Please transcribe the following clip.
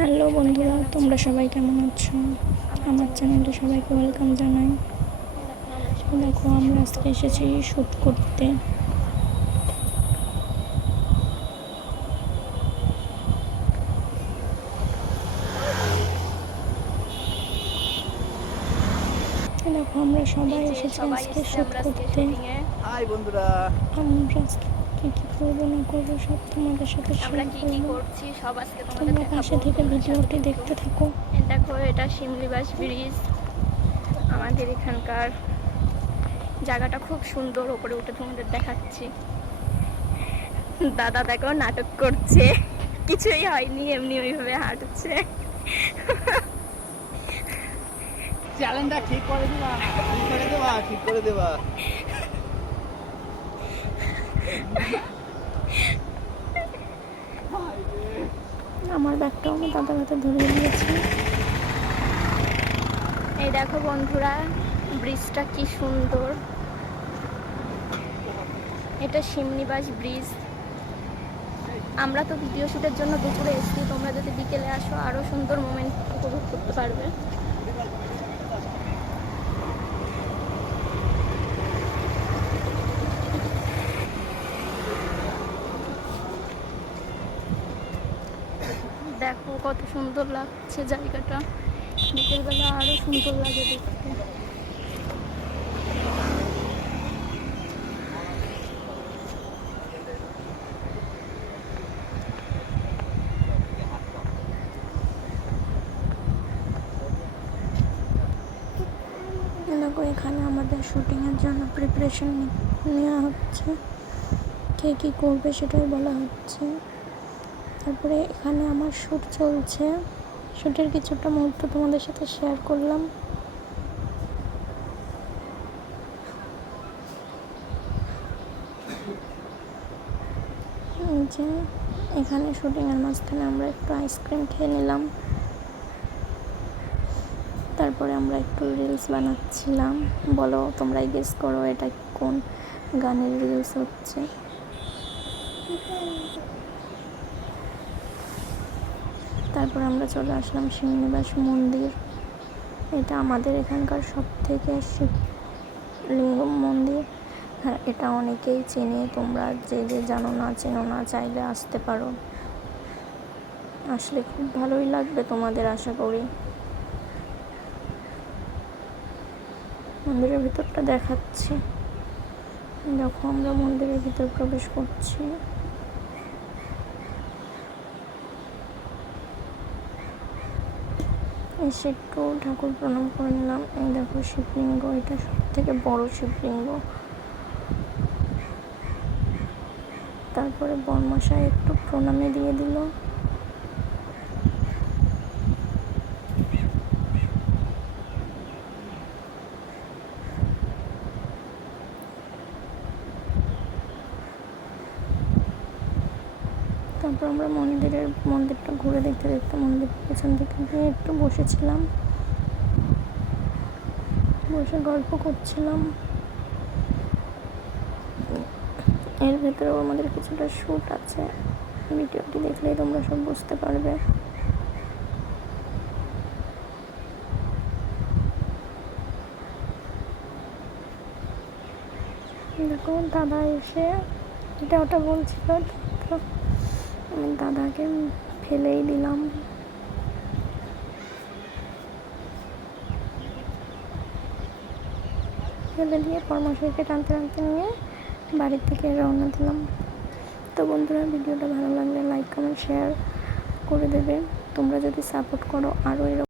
Hello বন্ধুরা, তোমরা সবাই কেমন আছো? আমার চ্যানেলে সবাইকে ওয়েলকাম জানাই। দেখো, আমরা আজকে এসেছি শ্যুট করতে। দেখো, আমরা সবাই এসেছি আজকে শ্যুট করতে। হাই বন্ধুরা, আমরা কি কি করবো না করবো সব তোমাদের সাথে আমরা শেয়ার কি কি করবো। করছি সব আজকে তোমাদের তোমরা দেখাবো। পাশে থেকে ভিডিওটি দেখতে থাকো। দেখো, এটা শিমলিবাস ব্রিজ। আমাদের এখানকার জায়গাটা খুব সুন্দর, উপরে উঠে তোমাদের দেখাচ্ছি। দাদা দেখো নাটক করছে, কিছুই হয়নি, এমনি ওইভাবে হাঁটছে। চ্যানেলটা ঠিক করে দেবা, ঠিক করে দেবা। আমার ব্যাগটাও আমি দাদার হাতে ধরিয়ে দিয়েছি। এই দেখো বন্ধুরা, ব্রিজটা কি সুন্দর। এটা শিমনিবাস ব্রিজ। আমরা তো ভিডিও শ্যুটের জন্য দুপুরে এসেছি, তোমরা যদি বিকেলে আসো আরও সুন্দর মোমেন্ট উপভোগ করতে পারবে। দেখো কত সুন্দর লাগছে জায়গাটা, বিকেলবেলা আরও সুন্দর লাগে দেখতে। দেখো, এখানে আমাদের শুটিংয়ের জন্য প্রিপারেশন নেওয়া হচ্ছে, কে কী করবে সেটাই বলা হচ্ছে। তারপরে এখানে আমার শ্যুট চলছে, শ্যুটের কিছুটা মুহূর্ত তোমাদের সাথে শেয়ার করলাম। যে এখানে শুটিংয়ের মাঝখানে আমরা একটু আইসক্রিম খেয়ে নিলাম। তারপরে আমরা একটু রিলস বানাচ্ছিলাম। বলো, তোমরাই গেস করো এটা কোন গানের রিলস হচ্ছে। তারপর আমরা চলে আসলাম শিমনিবাস মন্দির। এটা আমাদের এখানকার সবথেকে শিবলিঙ্গ মন্দির। হ্যাঁ, এটা অনেকেই চেনে, তোমরা যে যে জানো না চেনো না চাইলে আসতে পারো, আসলে খুব ভালোই লাগবে তোমাদের, আশা করি। মন্দিরের ভিতরটা দেখাচ্ছি। দেখো, আমরা মন্দিরের ভিতর প্রবেশ করছি। এসে একটু ঠাকুর প্রণাম করে নিলাম। এই দেখো শিবলিঙ্গ, এটা সব থেকে বড় শিবলিঙ্গ। তারপরে বর্মশাই একটু প্রণামে দিয়ে দিল। তারপর আমরা মন্দিরটা ঘুরে দেখতে দেখতে মন্দিরের পেছন দিকে গিয়ে একটু বসেছিলাম, বসে গল্প করছিলাম। এর ভেতরেও আমাদের কিছুটা শ্যুট আছে, ভিডিওটি দেখলেই তোমরা সব বুঝতে পারবে। দেখো, দাদা এসে এটা ওটা বলছিল, তো আমি দাদাকে ফেলেই দিলাম। ফেলে দিয়ে পরামর্শকে টানতে টানতে নিয়ে বাড়ির থেকে রওনা দিলাম। তো বন্ধুরা, ভিডিওটা ভালো লাগলে লাইক কমেন্ট শেয়ার করে দেবে। তোমরা যদি সাপোর্ট করো আরও এরকম